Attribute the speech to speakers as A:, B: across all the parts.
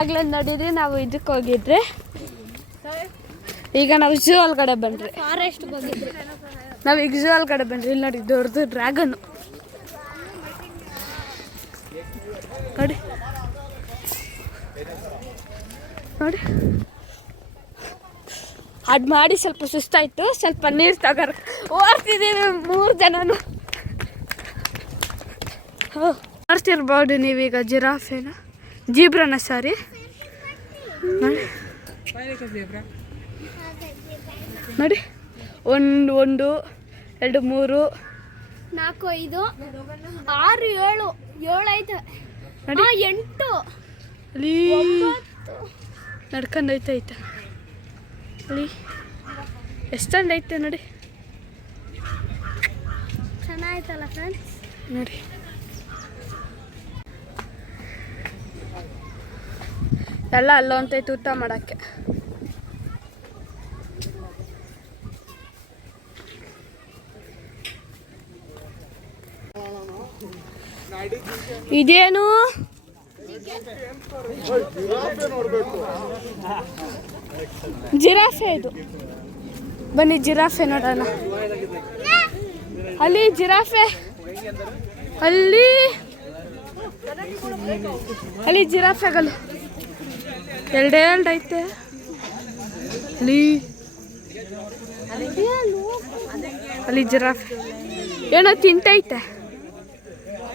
A: ಆಗ್ಲೇ ನೋಡಿದ್ರಿ ನಾವು ಇದಕ್ಕೆ ಹೋಗಿದ್ರಿ. ಈಗ ನಾವು ಝೂ ಒಳಗಡೆ ಬಂದ್ರಿ
B: ಫಾರೆಸ್ಟ್
A: ನಾವು ಈಗ ಝೂ ಒಳಗಡೆ ಬಂದ್ರಿ ಇಲ್ಲಿ ನೋಡಿ ದೊಡ್ಡದು ಡ್ರ್ಯಾಗನ್ ನೋಡಿ. ನೋಡಿ. ಅದು ಮಾಡಿ ಸ್ವಲ್ಪ ಸುಸ್ತಾಯ್ತು. ಸ್ವಲ್ಪ ನೀರು ತಗೋರ್ ಓಡ್ತಿದ್ದೀವಿ ಮೂರು ಜನನು. ನೋಡ್ತಿರ್ಬೋದು ನೀವೀಗ ಜಿರಾಫೇನ. ಜೀಬ್ರನ ಸಾರಿ. ನೋಡಿ. ಒಂದು ಒಂದು ಎರಡು ಮೂರು.
B: ನಾಲ್ಕು ಐದು ಆರು ಏಳು ಏಳು ಐದು
A: ನೋಡಿ.
B: ಎಂಟು
A: ಅಲ್ಲಿ ನಡ್ಕೊಂಡು ಐತೆ ಅಲ್ಲಿ ಎಷ್ಟೊಂದು ಐತೆ ನೋಡಿ.
B: ಚೆನ್ನಾಯ್ತಲ್ಲ ಫ್ರೆಂಡ್ಸ್
A: ನೋಡಿ. ಎಲ್ಲ ಅಲ್ಲೊಂತೈತೆ ಊಟ ಮಾಡೋಕ್ಕೆ. ಇದೇನು? ಜಿರಾಫೆ ಇದು. ಬನ್ನಿ ಜಿರಾಫೆ ನೋಡೋಣ. ಅಲ್ಲಿ ಜಿರಾಫೆ. ಅಲ್ಲಿ. ಅಲ್ಲಿ ಜಿರಾಫೆಗಳು. ಎರಡೇ ಎರಡು ಐತೆ. ಅಲ್ಲಿ. ಅಲ್ಲಿ ಜಿರಾಫೆ. ಏನೋ ತಿಂತೈತೆ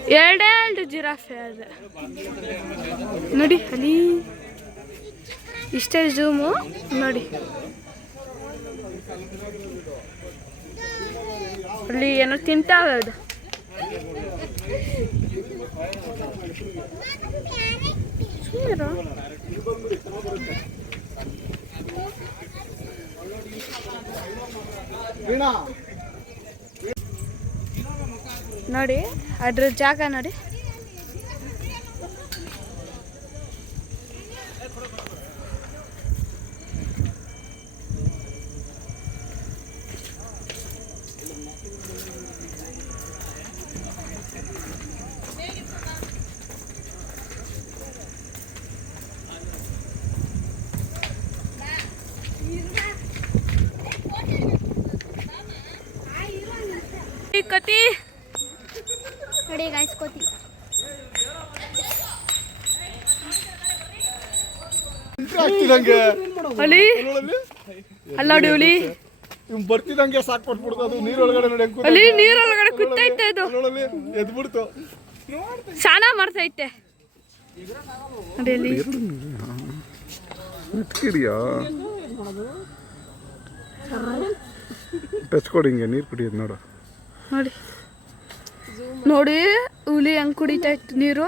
A: ಎರಡೇ ಎರಡು ಜಿರಾಫೆ ಅದ. ನೋಡಿ, ಅಲ್ಲಿ. ಇಷ್ಟೇ ಝೂಮು, ನೋಡಿ. ಅಲ್ಲಿ ಏನೋ ತಿಂತಾವೆ ಅದು. ಸುಮ್ನಿರು. ನೋಡಿ ಅದ್ರ ಜಾಗ ನೋಡಿ. ಕತಿ.
B: ನೋಡಿ ಗಾಯ್ಸ್
C: ಕೋತಿ.
A: ಹುಲಿ. ಅಲ್ಲ ನೋಡಿ ಹುಲಿ.
C: ಇವ್ ಬರ್ತಿದಂಗೆ ಸಾಕ್ ಕೊಟ್ಬಿಡ್ತು ಅದು. ನೀರೊಳಗಡೆ ನೋಡಿ
A: ಹುಲಿ ನೀರೊಳಗಡೆ ಕುತ್ತೈತೆ
C: ಅದು. ಎದ್ಬಿಡ್ತು.
A: ಸ್ನಾನ ಮಾಡ್ತೈತೆ.
C: ಟಚ್ ಕೊಡಿ ಹಿಂಗೆ ನೀರು ಕುಡಿಯೋದು ನೋಡು.
A: ನೋಡಿ. ನೋಡಿ ಹುಲಿ ಹೆಂಗ್ ಇತ್ತು ನೀರು.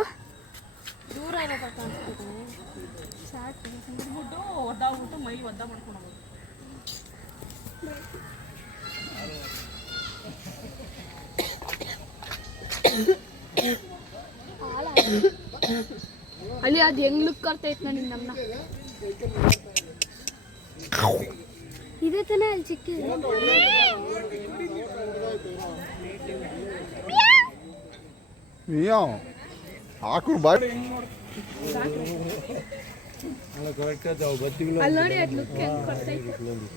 A: ಅಲ್ಲಿ ಅದು ಹೆಂಗ್ ಲುಕ್ ಬರ್ತೈತೆ ನನಗೆ ನಮ್ಮನ್ನ
B: ಇದೇ ತಾನೇ ಅಲ್ಲಿ ಚಿಕ್ಕಿದೆ
C: ನೀಯೋ ಹಾಕು ಬಾಯ್.
A: ಅಲ್ಲಿ ನೋಡಿ ಬಜಿ ಲುಕ್ ರಾತ್ರಿ ಬರ್ತೈತೆ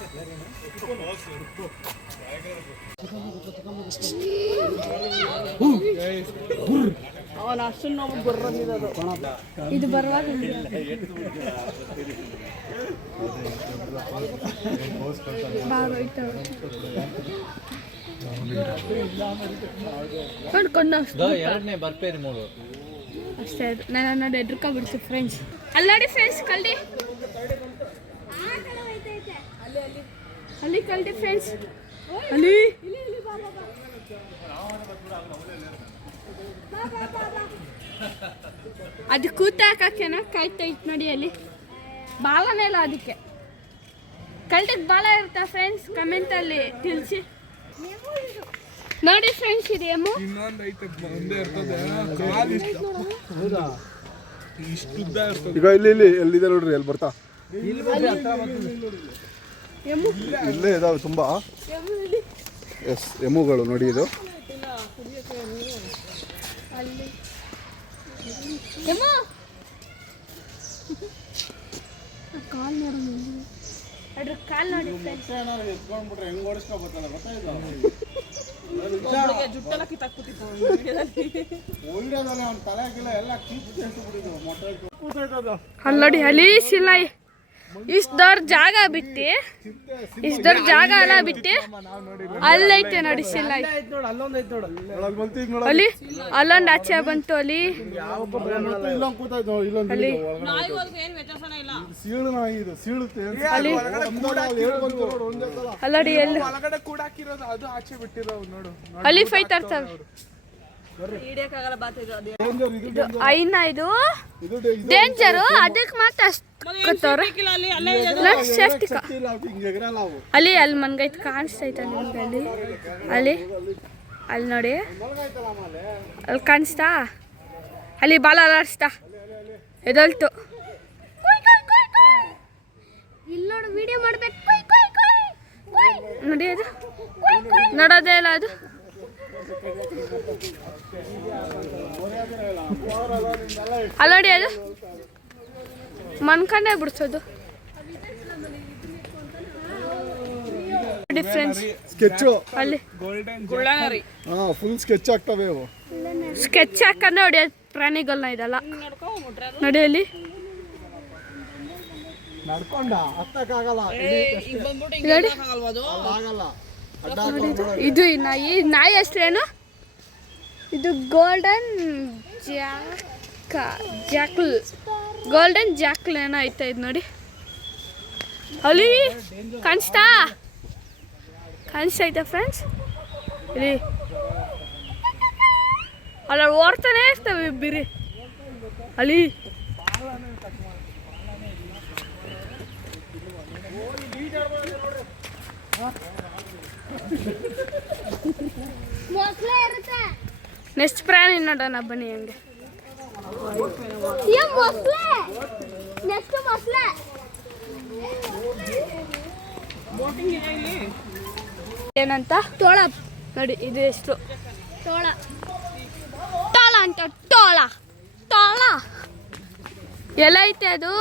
A: ಬಜ್ಜಿ ಬೇಡ
C: ನಾವು ನೋಡಲ್ಲಿ
A: ಇದು ಬರುವಾಗ ನೋಡ್ಕೊಂಡು
D: ಎರಡನೇ ಬರ್ಪೇರಿ ಮೂರು.
A: ಅಷ್ಟೇ ಅದು. ನಾನು ನೋಡಿ ಎದ್ರಕೊಂಡ್ಬಿಡ್ತು ಫ್ರೆಂಡ್ಸ್ ಅಲ್ಲಾಡಿ ಫ್ರೆಂಡ್ಸ್ ಕಲ್ಡಿ ಅಲ್ಲಿ ಕಲ್ಡಿ ಫ್ರೆಂಡ್ಸ್ ಅಲ್ಲಿ? ಅದು ಕೂತಾಕೇನ ಇತ್ತು ನೋಡಿ ಅಲ್ಲಿ. ಬಾಲನೇ ಇಲ್ಲ ಅದಕ್ಕೆ. ಕಲ್ಟಕ್ಕೆ ಬಾಲ ಇರುತ್ತಾ ಫ್ರೆಂಡ್ಸ್ ಕಮೆಂಟಲ್ಲಿ ತಿಳಿಸಿ. ನೋಡಿ ಫ್ರೆಂಡ್ಸ್ ಇದೆಯಮ್ಮು ಎಮ್ಮು
C: ಇನ್ನೊಂದು ಐತೆ ಒಂದೇ ಇರ್ತದೆ. ಕಾಲು ಇಷ್ಟ. ಈಗ ಇಲ್ಲಿ ಇಲ್ಲಿ ಎಲ್ಲಿದೆ ನೋಡ್ರಿ ಎಲ್ಲಿ ಬರ್ತಾ. ಇಲ್ಲೇ ಇದಾವೆ ತುಂಬ. ಎಸ್ ಎಮ್ಮುಗಳು ನೋಡಿ ಇದು.
B: ಕಾಲ್ ಹಲೀಸಿಲ್ಲ
A: ಅದ್ರ ಕಾಲ್ ನೋಡಿ ಫ್ರೆಂಡ್ಸ್ ಅಲ್ಲೋಡಿ ಅಲ್ಲಿ ದೊಡ್ಡ ಜಾಗ ಬಿಟ್ಟು ಇಷ್ಟು ದೊಡ್ಡ ಜಾಗ ಅಲ್ಲ ಬಿಟ್ಟು ಅಲ್ಲೈತೆ ನೋಡಿ
C: ಅಲ್ಲಿ
A: ಅಲ್ಲೊಂದು ಆಚೆ ಬಂತು ಅಲ್ಲಿ. ಅಲ್ಲಿ.
C: ಇದು ಸೀಳುತ್ತೆ
A: ಅಲ್ಲಿ
C: ಅಲ್ಲಿ ಹೇಳ್ ಬಂತು ನೋಡು, ಒಂದೇ ಸಲ.
A: ಅಲ್ಲೋಡಿ ಎಲ್ಲಿ
E: ಒಳಗಡೆ ಕೂಡಾಕಿರೋದು ಅದು
C: ಇದು
A: ಐನ ಇದು ಡೇಂಜರು ಅದಕ್ಕೆ ಮಾತ್ರ ಅಷ್ಟು ಸೇಫ್ಟಿ ಅಲ್ಲಿ? ಅಲ್ಲಿ ಮನ್ಗೈತ್ ಕಾಣಿಸ್ತೈತೆ ನಿಮ್ಗೆ ಅಲ್ಲಿ ಅಲ್ಲಿ ಅಲ್ಲಿ ನೋಡಿ. ಅಲ್ಲಿ ಕಾಣಿಸ್ತಾ? ಅಲ್ಲಿ ಬಾಲ ಅಲಾಡಿಸ್ತಾ ಎದೊಳ್ತು
B: ಇಲ್ಲಿ ನೋಡು ವಿಡಿಯೋ ಮಾಡ್ಬೇಕು.
A: ನೋಡಿ ಅದು. ನೋಡೋದೇ ಇಲ್ಲ ಅದು. ಅಲ್ಲೋಡಿ ಅದು. ಮನ್ಕಂಡೇ ಬಿಡ್ಸೋದು. ಡಿಫ್ರೆನ್ಸ್
C: ಸ್ಕೆಚ್ಚು
A: ಅಲ್ಲಿ.
C: ಹಾ ಫುಲ್ ಸ್ಕೆಚ್ ಆಗ್ತವೆ ಅವು
A: ಸ್ಕೆಚ್ ಹಾಕಂದ್ರೆ ಹೊಡಿಯೋದು ಪ್ರಾಣಿಗಳನ್ನ ಇದಲ್ಲ. ನೋಡಿ ಅಲ್ಲಿ.
C: ನಡ್ಕೊಂಡ ಹತ್ತಕ್ಕಾಗಲ್ಲ. ಆಗಲ್ಲ
A: ಇದು ನಾಯಿ. ನಾಯಿ ಹೆಸ್ರೇನು? ಇದು ಗೋಲ್ಡನ್ ಜಾಕ ಜಾಕ್ಲ್ ಗೋಲ್ಡನ್ ಜಾಕ್ಲ್ ಏನೋ ಐತೆ ಇದು ನೋಡಿ. ಅಲ್ಲಿ ಕಾಣಿಸ್ತಾ? ಕಾಣಿಸ್ತೈತೆ ಫ್ರೆಂಡ್ಸ್ ಇಲ್ಲಿ. ಅಲ್ಲ, ಓಡ್ತಾನೆ ಇರ್ತವೆ ಬಿರಿ. ಅಲ್ಲಿ. ನೆಕ್ಸ್ಟ್ ಪ್ರಾಣಿ ನೋಡೋಣ ಬನ್ನಿ ಹಂಗೆ. ಏನಂತ?
B: ತೋಳ
A: ನೋಡಿ ಇದು ಎಷ್ಟು?
B: ತೋಳ.
A: ತೋಳ ಅಂತ ತೋಳ. ತೋಳ. ಎಲ್ಲ ಐತೆ ಅದು?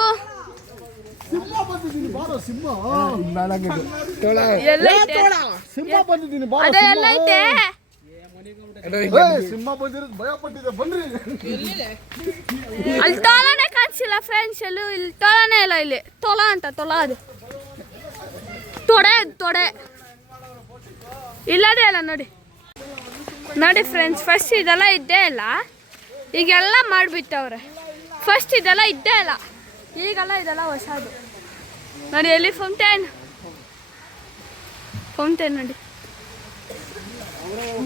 C: ಬಂದಿದ್ದೀನಿ ಬಾರೋ ಸಿಂಹ.
A: ಎಲ್ಲ ಐತೆ.
C: ಸಿಂಹ ಬಂದಿದ್ದೀನಿ ಬಾರೋ
A: ಅದೇ ಎಲ್ಲ ಐತೆ
C: ಸಿಂಹ ಬಂದಿರೋದು ಭಯ ಪಟ್ಟಿದೆ ಬನ್ರಿ
A: ಅಲ್ಲಿ ತೋಳನೇ ಕಾಣಿಸಿಲ್ಲ ಫ್ರೆಂಡ್ಸ್ ಎಲ್ಲೂ ಇಲ್ಲಿ ತೋಳನೇ ಇಲ್ಲ ಇಲ್ಲಿ. ತೊಳ ಅಂತ ತೊಳ ಅದು. ತೊಡೆ ತೊಡೆ. ಇಲ್ಲದೇ ಇಲ್ಲ ನೋಡಿ. ನೋಡಿ ಫ್ರೆಂಡ್ಸ್ ಫಸ್ಟ್ ಇದೆಲ್ಲ ಇದ್ದೇ ಇಲ್ಲ. ಈಗೆಲ್ಲ ಮಾಡಿಬಿಟ್ಟವ್ರೆ. ಫಸ್ಟ್ ಇದೆಲ್ಲ ಇದ್ದೇ ಇಲ್ಲ. ಈಗೆಲ್ಲ ಇದೆಲ್ಲ ಹೊಸದು. ನೋಡಿ ಎಲ್ಲಿ ಫೌಂಟೇನ್ ಫೌಂಟೇನ್ ನೋಡಿ.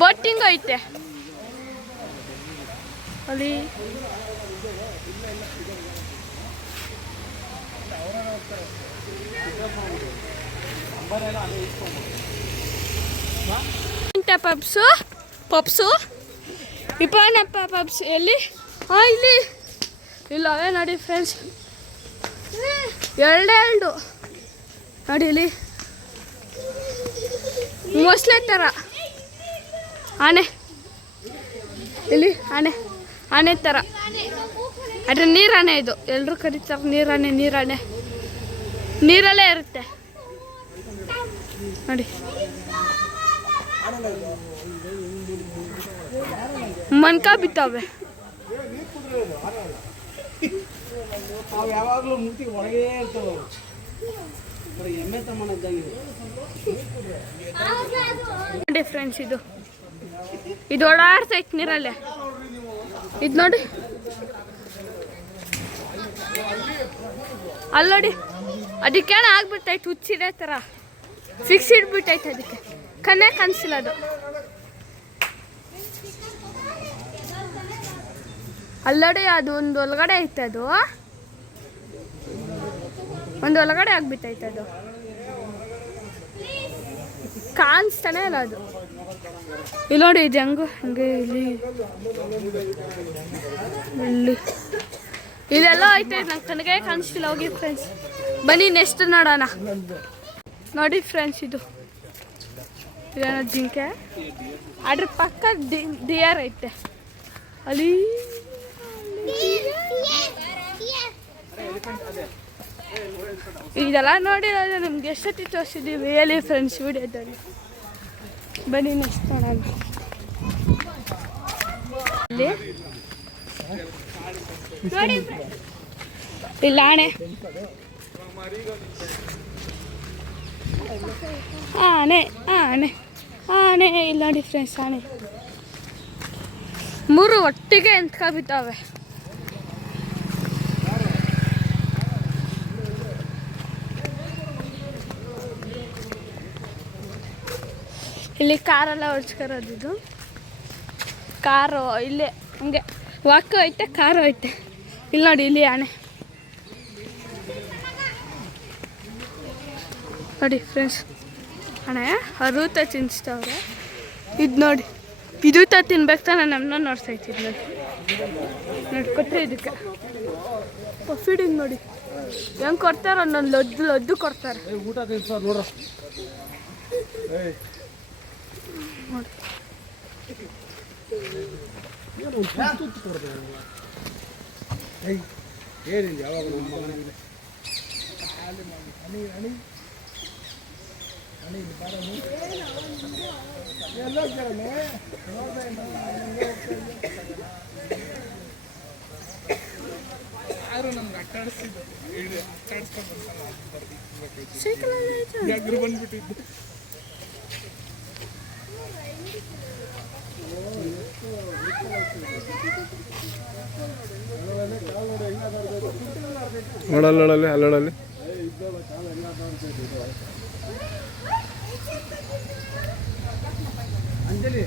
A: ಬೋಟಿಂಗ್ ಐತೆ. ಅಲ್ಲಿ ಪಪ್ಸು? ಪಪ್ಸು? ಇಪ್ಪನಪ್ಪ ಪಪ್ಸ್ ಎಲ್ಲಿ? ಹಾಂ ಇಲ್ಲಿ. ಇಲ್ಲ ಅವೇ ನೋಡಿ ಫ್ರೆಂಡ್ಸ್ ಎರಡೇ ಎರಡು. ನೋಡಿ, ಇಲ್ಲಿ. ಮೊಸಳೆ ಥರ ಆನೆ. ಇಲ್ಲಿ ಆನೆ. ಆನೆ ಥರ ಅದ್ರ ನೀರಾನೆ ಇದು. ಎಲ್ಲರೂ ಕರೀತಾರೆ ನೀರಾನೆ ನೀರಾನೆ ನೀರಲ್ಲೇ ಇರುತ್ತೆ. ನೋಡಿ. ಮನ್ಕ ಬಿತ್ತವೆ.
E: ಅವು ಯಾವಾಗಲೂ
A: ಫ್ರೆಂಡ್ಸ್ ಇದು. ಇದು ಓಡಾಡ್ತೈತೆ ನೀರಲ್ಲೇ ಇದು ನೋಡಿ. ಅಲ್ಲಿ ನೋಡಿ. ಅದಕ್ಕೆ ಆಗ್ಬಿಟ್ಟೈತೆ ಹುಚ್ಚಿದೆ ಥರ. ಫಿಕ್ಸ್ ಇಟ್ಬಿಟ್ಟೈತೆ ಅದಕ್ಕೆ. ಕಣ್ಣೇ ಕಾಣಿಸಿಲ್ಲ ಅದು. ಅಲ್ಲೋಡಿ ಅದು ಒಂದು ಒಳಗಡೆ ಐತೆ ಅದು. ಒಂದು ಒಳಗಡೆ ಆಗ್ಬಿಟ್ಟೈತೆ ಅದು. ಕಾಣಿಸ್ತಾನೆ ಇಲ್ಲ ಅದು. ಇಲ್ಲಿ ನೋಡಿ ಇದು ಹೆಂಗು ಹಂಗೆ ಇಲ್ಲಿ. ಇಲ್ಲಿ. ಇದೆಲ್ಲ ಐತೆ ನಂಗೆ ಕಣ್ಗೆ ಕಾಣಿಸ್ತಿಲ್ಲ, ಹೋಗಿ ಫ್ರೆಂಡ್ಸ್ ಬನ್ನಿ ನೆಕ್ಸ್ಟ್ ನೋಡೋಣ. ನೋಡಿ ಫ್ರೆಂಡ್ಸ್ ಇದು. ಇದೇನೋ ಜಿಂಕೆ. ಅದ್ರ ಪಕ್ಕ ಡಿ- ಡಿಯರ್ ಐತೆ. ಅಲ್ಲಿ. ಇದೆಲ್ಲ ನೋಡಿರೋದು ನಮ್ಗೆ ಎಷ್ಟೊತ್ತಿ ತೋರಿಸಿದ್ದೀವಿ ಹೇಳಿ ಫ್ರೆಂಡ್ಸ್ ವಿಡಿಯೋದಲ್ಲಿ. ಬನ್ನಿ ನೆಕ್ಸ್ಟ್ ನೋಡೋಣ. ನೋಡಿ ಇಲ್ಲ ಆಣೆ ಆನೆ ಆನೆ ಆನೆ ಇಲ್ಲ ನೋಡಿ ಫ್ರೆಂಡ್ಸ್ ಆನೆ ಮೂರು ಒಟ್ಟಿಗೆ ಎಂತ್ಕೊಬಿದ್ದಾವೆ ಇಲ್ಲಿ ಕಾರೆಲ್ಲ ಇದು. ಕಾರು ಇಲ್ಲೇ, ಹಂಗೆ. ವಾಕು ಐತೆ ಕಾರು ಐತೆ. ಇಲ್ಲಿ ನೋಡಿ, ಇಲ್ಲಿ ಆನೆ. ನೋಡಿ ಫ್ರೆಂಡ್ಸ್ ಅಣೆ ಹರುತ ತಿನ್ನಿಸ್ತವ್ರೆ ಇದು ನೋಡಿ, ಇದು ತ ತಿನ್ಬೇಕು ತಾನೆ ನಮ್ಮನ್ನ ನೋಡ್ತೈತಿ ನೋಡಿ. ನೋಡಿ ಕೊಟ್ಟರೆ ಇದಕ್ಕೆ. ಫೀಡಿಂಗ್ ನೋಡಿ. ಹೆಂಗೆ ಕೊಡ್ತಾರೆ, ಒಂದೊಂದು ಲೊದ್ದು ಲೊದ್ದು ಕೊಡ್ತಾರೆ.
C: ಊಟ ತಿನ್ಸ ನೋಡ್ರ ಏನಿಲ್ಲ ಯಾವಾಗ ನಮ್ಮ ಮಗನಿಗೆ
E: ಯಾರು ನಮ್ಗೆ ಅಟ್ಟಾಡಿಸಿದ್ದು ಅಟ್ಟಾಡಿಸ್ಕೊಂಡು ಎಗ್ರು ಬಂದ್ಬಿಟ್ಟಿದ್ದು
C: ನೋಡಲ್ಲ ನೋಡಲ್ಲಿ ಅಲ್ಲಿ
E: ಅಂಜಲಿ.